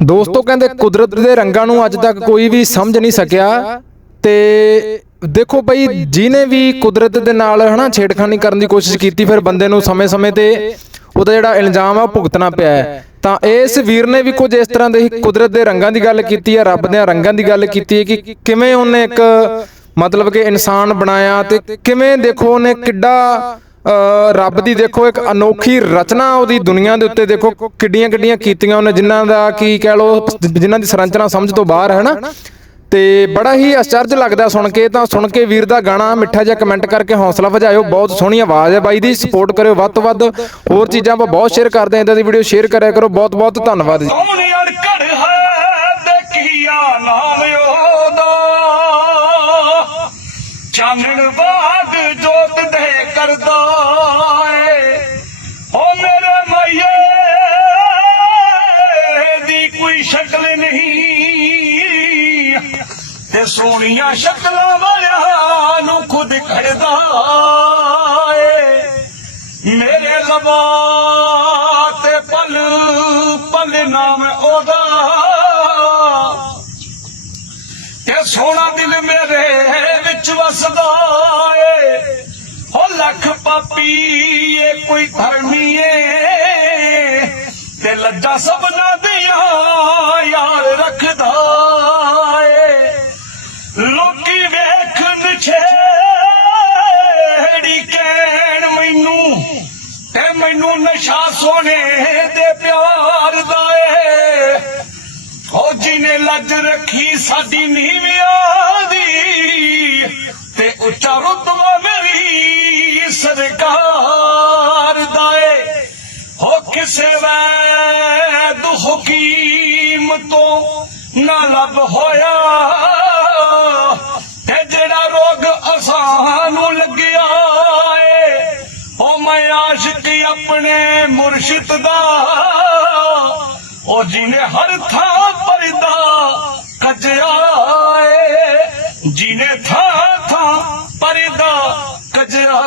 ਦੋਸਤੋ ਕਹਿੰਦੇ ਕੁਦਰਤ ਦੇ ਰੰਗਾਂ ਨੂੰ ਅੱਜ ਤੱਕ ਕੋਈ ਵੀ ਸਮਝ ਨਹੀਂ ਸਕਿਆ ਤੇ ਦੇਖੋ ਬਈ ਜਿਹਨੇ ਵੀ ਕੁਦਰਤ ਦੇ ਨਾਲ ਹਨਾ ਛੇੜਖਾਨੀ ਕਰਨ ਦੀ ਕੋਸ਼ਿਸ਼ ਕੀਤੀ ਫਿਰ ਬੰਦੇ ਨੂੰ ਸਮੇਂ-ਸਮੇਂ ਤੇ ਉਹਦਾ ਜਿਹੜਾ ਇਲਜ਼ਾਮ ਆ ਉਹ ਭੁਗਤਣਾ ਪਿਆ ਹੈ। ਤਾਂ ਇਸ ਵੀਰ ਨੇ ਵੀ ਕੁਝ ਇਸ ਤਰ੍ਹਾਂ ਦੇ ਹੀ ਕੁਦਰਤ ਦੇ ਰੰਗਾਂ ਦੀ ਗੱਲ ਕੀਤੀ ਹੈ ਰੱਬ ਦੇ ਰੰਗਾਂ ਦੀ ਗੱਲ ਕੀਤੀ ਹੈ ਕਿ ਕਿਵੇਂ ਉਹਨੇ ਇੱਕ ਮਤਲਬ ਕਿ ਇਨਸਾਨ ਬਣਾਇਆ ਤੇ ਕਿਵੇਂ ਦੇਖੋ ਉਹਨੇ ਕਿੱਡਾ ਰੱਬ ਦੀ ਦੇਖੋ ਇੱਕ ਅਨੋਖੀ ਰਚਨਾ ਉਹਦੀ ਦੁਨੀਆ ਦੇ ਉੱਤੇ ਦੇਖੋ ਕਿੱਡੀਆਂ ਕਿੱਡੀਆਂ ਕੀਤੀਆਂ ਉਹਨੇ, ਜਿਨ੍ਹਾਂ ਦਾ ਕੀ ਕਹਿ ਲੋ ਜਿਨ੍ਹਾਂ ਦੀ ਸੰਰਚਨਾ ਸਮਝ ਤੋਂ ਬਾਹਰ ਹੈ ਨਾ। ਤੇ ਬੜਾ ਹੀ ਅਚਰਜ ਲੱਗਦਾ ਸੁਣ ਕੇ, ਤਾਂ ਸੁਣ ਕੇ ਵੀਰ ਦਾ ਗਾਣਾ ਮਿੱਠਾ ਜਿਹਾ ਕਮੈਂਟ ਕਰਕੇ ਹੌਸਲਾ ਵਜਾਇਓ ਬਹੁਤ ਸੋਹਣੀ ਆਵਾਜ਼ ਹੈ ਬਾਈ ਦੀ ਸਪੋਰਟ ਕਰਿਓ ਵੱਧ ਤੋਂ ਵੱਧ। ਹੋਰ ਚੀਜ਼ਾਂ ਆਪਾਂ ਬਹੁਤ ਸ਼ੇਅਰ ਕਰਦੇ ਹਾਂ ਇਦਾਂ ਦੀ ਵੀਡੀਓ ਸ਼ੇਅਰ ਕਰਿਆ ਕਰੋ। ਬਹੁਤ ਬਹੁਤ ਧੰਨਵਾਦ ਜੀ। ਚਾਨਣ ਬਾਦ ਜੋਤ ਦੇ ਕਰਦਾ ਏ। ਓ ਮੇਰੇ ਮਾਈਏ ਦੀ ਕੋਈ ਸ਼ਕਲ ਨਹੀਂ। ਤੇ ਸੋਹਣੀਆਂ ਸ਼ਕਲਾਂ ਵਾਲਿਆਂ ਨੂੰ ਖੁਦ ਖੜਦਾ ਏ। ਮੇਰੇ ਲਬਾ ਤੇ ਪਲ ਪਲ ਨਾਮ ਉਹਦਾ। ਤੇ ਸੋਹਣਾ ਦਿਲ ਮੇਰੇ ਵਿੱਚ ਵਸਦਾ ਏ। ਹੋ ਲੱਖ ਪਾਪੀ ਏ, ਕੋਈ ਧਰਮੀ ਏ। ਤੇ ਲੱਜਾ ਸਭਨਾ ਦੀਆਂ ਯਾਰ ਰੱਖਦਾ ਏ। ਲੋਕੀ ਵੇਖਣ ਛੇੜੀ ਕਹਿਣ ਮੈਨੂੰ, ਤੇ ਮੈਨੂੰ ਨਸ਼ਾ ਸੋਨੇ ਦੇ ਪਿਆ ਲੱਜ ਰੱਖੀ ਸਾਡੀ ਨੀਵਿਆਂ ਦੀ ਤੇ ਉੱਚਾ ਰੁਤਬਾ ਮੇਰੀ ਸਰਕਾਰ ਦਾ ਏ। ਹੋ ਕਿਸੇ ਵੈ ਹਕੀਮ ਤੋਂ ਨਾ ਲੱਭ ਹੋਇਆ ਤੇ ਜਿਹੜਾ ਰੋਗ ਅਸਾਂ ਨੂੰ ਲੱਗਿਆ ਏ, ਉਹ ਮੈਂ ਆਸ਼ਿਕ ਆਪਣੇ ਮੁਰਸ਼ਿਦ ਦਾ। ਉਹ ਜਿਹਨੇ ਹਰ ਥਾਂ ਕਜਿਆ ਏ ਜਿਹਨੇ ਥਾ ਥਾ ਪਰਦਾ ਕਜਰਾ